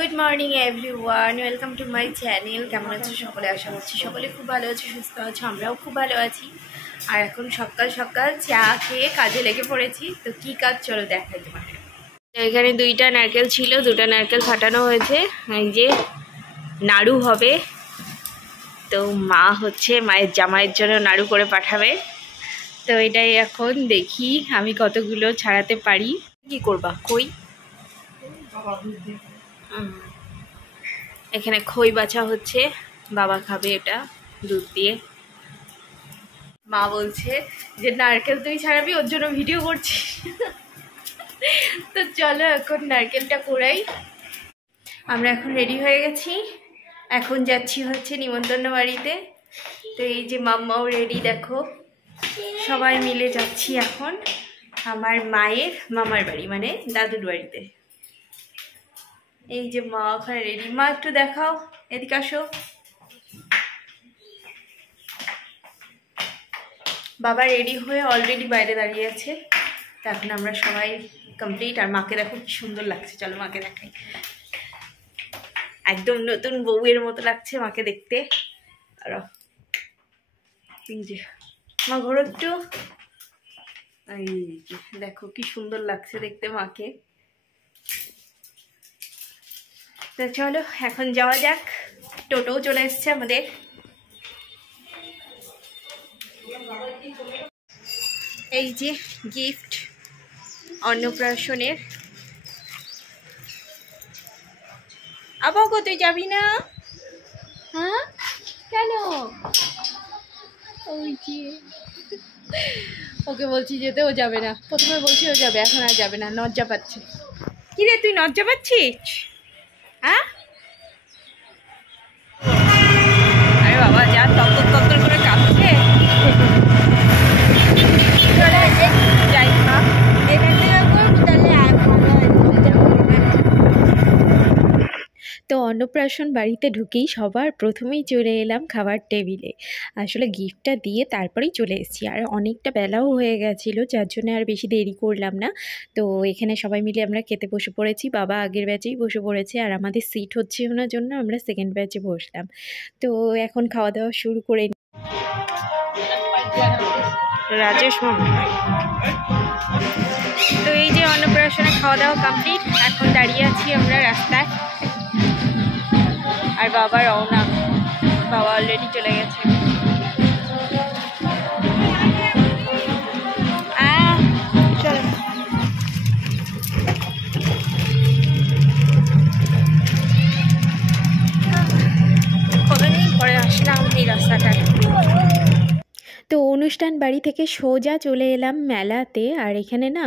Good morning everyone, welcome to my channel. কেমন আছো সকলে? আশা করছি সকলে খুব ভালো আছো, সুস্থ আছো। আমরাও খুব ভালো আছি। আর এখন সকাল সকাল চা খেয়ে কাজে লেগে পড়েছি। তো কি কাজ চলো দেখাই তোমাকে। এখানে দুইটা নারকেল ছিল, দুটা নারকেল ফাটানো হয়েছে। এই যে নাড়ু হবে, তো মা হচ্ছে মায়ের জামাইয়ের জন্য নাড়ু করে পাঠাবে। তো এটাই এখন দেখি আমি কতগুলো ছাড়াতে পারি। কি করবা? খই এখানে খই বাছা হচ্ছে, বাবা খাবে এটা দুধ দিয়ে। মা বলছে যে নারকেল তুই ছাড়াবি, ওর জন্য ভিডিও করছি। তো চলো এখন নারকেলটা কোড়াই। আমরা এখন রেডি হয়ে গেছি, এখন যাচ্ছি হচ্ছে নিমন্ত্রণ বাড়িতে। তো এই যে মাম্মাও রেডি, দেখো সবাই মিলে যাচ্ছি এখন আমার মায়ের মামার বাড়ি, মানে দাদুর বাড়িতে। এই যে মা ওখানে রেডি। মা একটু দেখাও, এদিকে আসো। বাবা রেডি হয়ে অলরেডি বাইরে দাঁড়িয়ে আছে। তো এখন আমরা সবাই কমপ্লিট। আর মাকে দেখো কি সুন্দর লাগছে, চলো মাকে দেখাই। একদম নতুন বউয়ের মতো লাগছে মাকে দেখতে। আর এই যে মা ঘোরো একটু, এই যে দেখো কি সুন্দর লাগছে দেখতে মাকে। তো চলো এখন যাওয়া যাক। টোটোও চলে এসছে আমাদের। এই যে গিফট অন্নপ্রাশনের। আবার তুই যাবি না? হ্যাঁ কেন? ওই যে ওকে বলছি যেতে, ও যাবে না। প্রথমে বলছি ও যাবে, এখন আর যাবে না, লজ্জা পাচ্ছে। কি রে তুই লজ্জা পাচ্ছিস? হ্যাঁ আরে বাবা যা তত্তর তত্তর করে কাঁদছে। যাই মা, তো অন্নপ্রাশন বাড়িতে ঢুকেই সবার প্রথমেই চলে এলাম খাবার টেবিলে। আসলে গিফটটা দিয়ে তারপরেই চলে এসেছি। আর অনেকটা বেলাও হয়ে গেছিলো, যার জন্য আর বেশি দেরি করলাম না। তো এখানে সবাই মিলে আমরা খেতে বসে পড়েছি। বাবা আগের ব্যাচেই বসে পড়েছে, আর আমাদের সিট হচ্ছে না জন্য আমরা সেকেন্ড ব্যাচে বসলাম। তো এখন খাওয়া দাওয়া শুরু করে রাজেশ মামা। তো এই যে অন্নপ্রাশনে খাওয়া দাওয়া কমপ্লিট, এখন দাঁড়িয়ে আছি আমরা রাস্তায়। আর বাবা রওনা, বাবা অলরেডি চলে গেছে। চলো কতদিন পরে আসলাম এই রাস্তাটা। তো অনুষ্ঠান বাড়ি থেকে সোজা চলে এলাম মেলাতে। আর এখানে না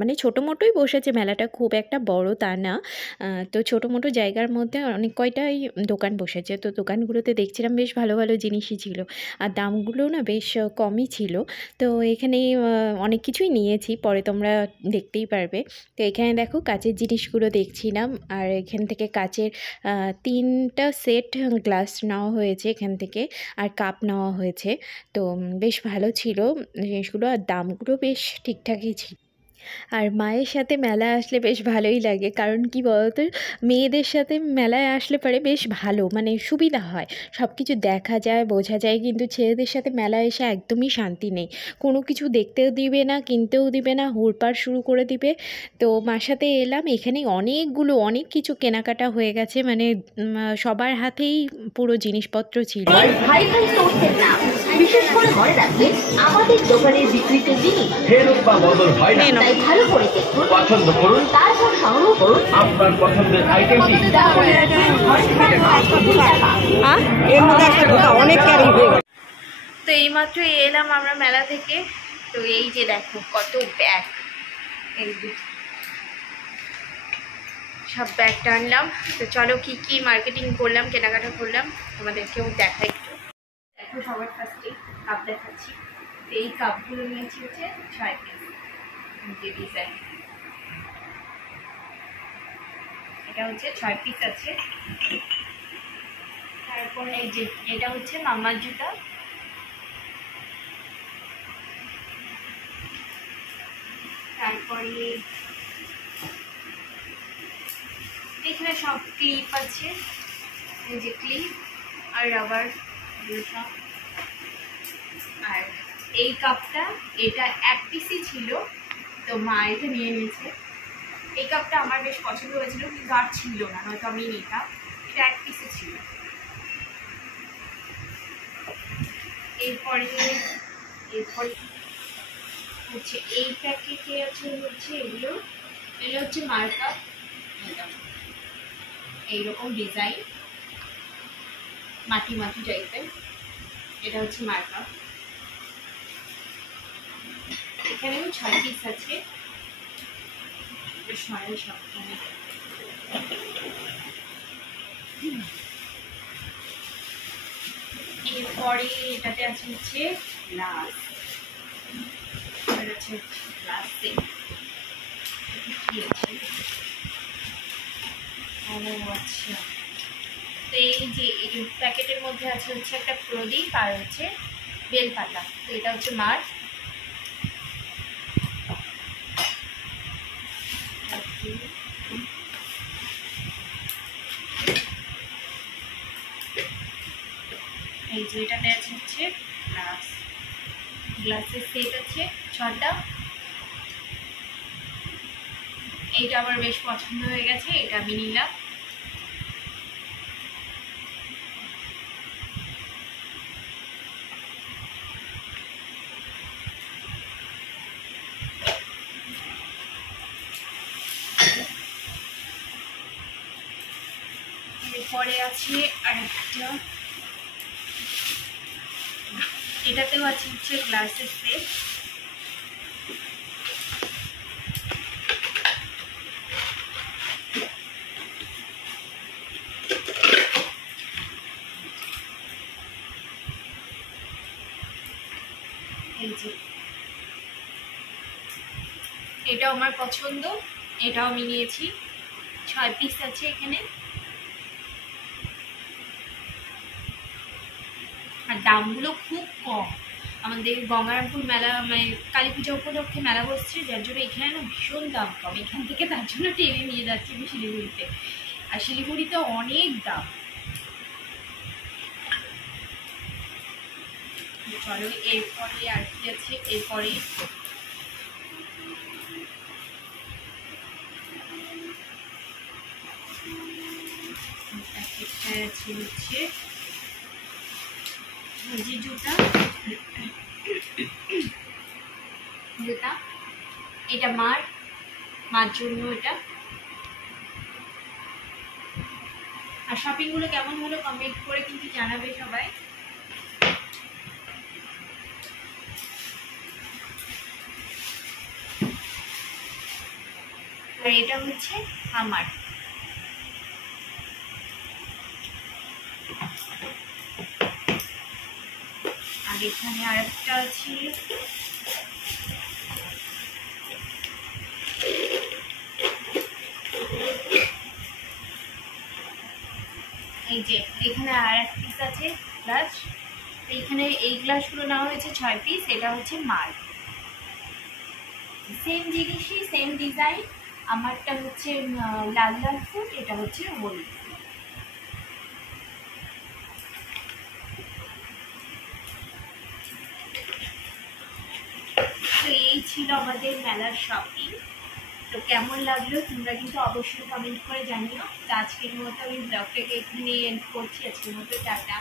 মানে ছোটো মোটোই বসেছে মেলাটা, খুব একটা বড় তা না। তো ছোটো মোটো জায়গার মধ্যে অনেক কয়টাই দোকান বসেছে। তো দোকানগুলোতে দেখছিলাম বেশ ভালো ভালো জিনিসই ছিল, আর দামগুলোও না বেশ কমই ছিল। তো এখানে অনেক কিছুই নিয়েছি, পরে তোমরা দেখতেই পারবে। তো এখানে দেখো কাচের জিনিসগুলো দেখছিলাম। আর এখান থেকে কাচের 3টা সেট গ্লাস নেওয়া হয়েছে এখান থেকে, আর কাপ নেওয়া হয়েছে। তো বেশ ভালো ছিল জিনিসগুলো, আর দামগুলো বেশ ঠিকঠাকই ছিল। আর মায়ের সাথে মেলায় আসলে বেশ ভালোই লাগে, কারণ কি বলতো, মেয়েদের সাথে মেলায় আসলে পরে বেশ ভালো, মানে সুবিধা হয়, সব কিছু দেখা যায় বোঝা যায়। কিন্তু ছেলেদের সাথে মেলায় এসে একদমই শান্তি নেই, কোনো কিছু দেখতেও দিবে না, কিনতেও দিবে না, হুড়পাড় শুরু করে দিবে। তো মার সাথে এলাম, এখানে অনেক কিছু কেনাকাটা হয়ে গেছে, মানে সবার হাতেই পুরো জিনিসপত্র ছিল। ভাই ভাই তথ্যের নাম বিশেষ করে মনে রাখবেন আমাদের দোকানের বিক্রিতে জিনিস ফেরত বা বদল হয় না, তাই ভালো করে দেখুন, পছন্দ করুন, তারপর সংগ্রহ করুন আপনার পছন্দের আইটেমটি। তো এইমাত্র এলাম আমরা মেলা থেকে। তো এই যে দেখো কত ব্যাগ, এই যে সব ব্যাগ টানলাম। তো চলো কি কি মার্কেটিং করলাম, কেনাকাটা করলাম তোমাদেরকেও দেখাই একটু। দেখো সবার ফার্স্টে কাপ দেখাচ্ছি। তো এই কাপগুলো নিয়েছি হচ্ছে 6 পিস, যে ডিজাইন, এটা হচ্ছে 6 পিস আছে। তারপরে এই যে এটা হচ্ছে মামার জুতা, তারপরে এখানে সব ক্লিপ আছে, এই যে ক্লিপ আর রাবার সব। আর এই কাপটা, এটা এক পিসই ছিল, তো মা এটা নিয়ে নিয়েছে। এই কাপটা আমার বেশ পছন্দ হয়েছিল, কিন্তু আর ছিল না, নয়তো আমি নিতাম। এটা এক পিসই ছিল। এরপরে হচ্ছে এই প্যাকেটে আছে হচ্ছে এগুলো হচ্ছে মার্কা, এইরকম ডিজাইন মাটি মাটি টাইপের, এটা হচ্ছে মার্কা। এখানেও 6 পিস আছে, সাবধানে। এরপরে এটাতে আছে হচ্ছে গ্লাস, গ্লাস সেট। কি আছে? ও আচ্ছা, তো এই যে এই প্যাকেটের মধ্যে আছে হচ্ছে একটা প্রদীপ আর হচ্ছে বেলপাতা। তো এটা হচ্ছে মার। এই যে এটাতে আছে হচ্ছে গ্লাস, গ্লাসের সেট আছে 6টা। এইটা আমার বেশ পছন্দ হয়ে গেছে, এটা আমি নিলাম। এরপরে আছে আরেকটা, এটাতেও আছে হচ্ছে গ্লাসের সেট। এই যে এটাও আমার পছন্দ, এটাও আমি নিয়েছি। 6 পিস আছে এখানে। আর দামগুলো খুব কম। আমাদের গঙ্গারামপুর মেলা, মানে কালী পূজা উপলক্ষে মেলা বসছে, যার জন্য এখানে না ভীষণ দাম কম। এখান থেকে তার জন্য টেনে নিয়ে যাচ্ছি আমি শিলিগুড়িতে, আর শিলিগুড়িতে অনেক দাম। চলো এরপরে আর কি আছে, এরপরে আছে হচ্ছে যে জুতা, এটা মার জন্য এটা। আর শপিং গুলো কেমন হলো কমেন্ট করে কিন্তু জানাবে সবাই। আর এটা হচ্ছে আমার। আর এখানে আরেকটা আছে, এই যে এখানে আর এক পিস আছে গ্লাস। এইখানে এই গ্লাসগুলো নেওয়া হয়েছে 6 পিস। এটা হচ্ছে মার, সেম জিনিসই, সেম ডিজাইন। আমারটা হচ্ছে লাল লাল ফুল, এটা হচ্ছে হলুদ। তো এই ছিল আমাদের মেলার শপিং। তো কেমন লাগলো তোমরা কিন্তু অবশ্যই কমেন্ট করে জানিও। তো আজকের মতো আমি ব্লগটাকে এখানে এন্ড করছি। আজকের মতো টাটা।